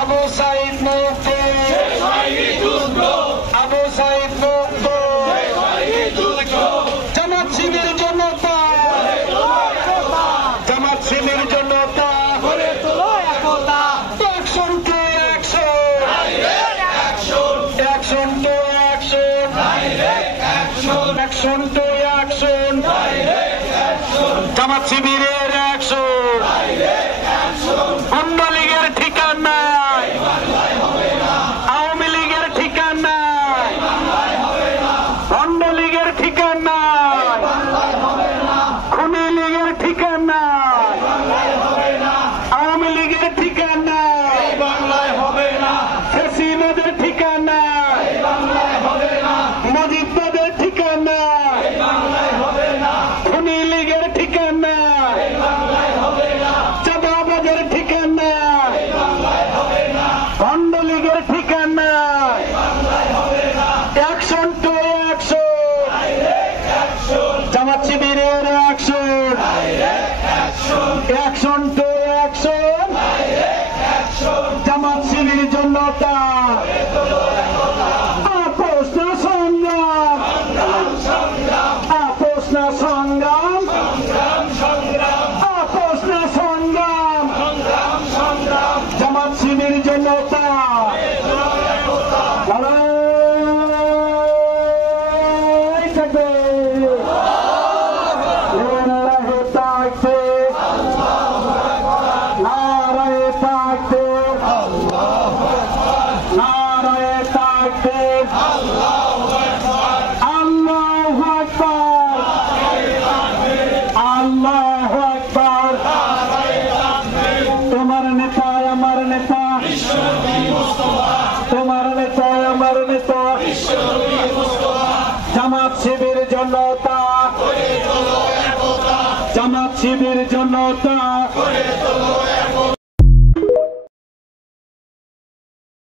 আবু সাইদ মুক্ত, আবু সাইদ মুক্ত, জামাত শিবির জনতা, জামাত শিবির জনতা, action to action, action to action, action to action, Jamaat শিবিরের অ্যাকশন, অন্য লীগের ঠিকানা, আওয়ামী লীগের ঠিকানা, অন্য লীগের ঠিকানা, খুনি লীগের ঠিকানা, আওয়ামী লীগের ঠিকানা, ফ্যাসিবাদের ঠিকানা, মুজিববাদের ঠিকানা, খুনি লীগের ঠিকানা, চাঁদাবাজের ঠিকানা, ভণ্ড লীগের ঠিকানা, অ্যাকশন টু অ্যাকশন, জামাত শিবিরের অ্যাকশন, অ্যাকশন টু অ্যাকশন, জামাত শিবির জনতা, আপোষ না সংগ্রাম, আপোষ না সংগ্রাম, আপোষ না সংগ্রাম, জামাত শিবির জনতা, লড়াই থাকবে, লিল্লাহি তাকবীর, নারায়ে তাকবীর, নারায়ে তাকবীর, আল্লাহু আকবার, আল্লাহু আকবার, তোমার নেতা আমার নেতা, তোমার নেতা আমার নেতা, জামাত শিবির জনতা, জামাত শিবির জনতা,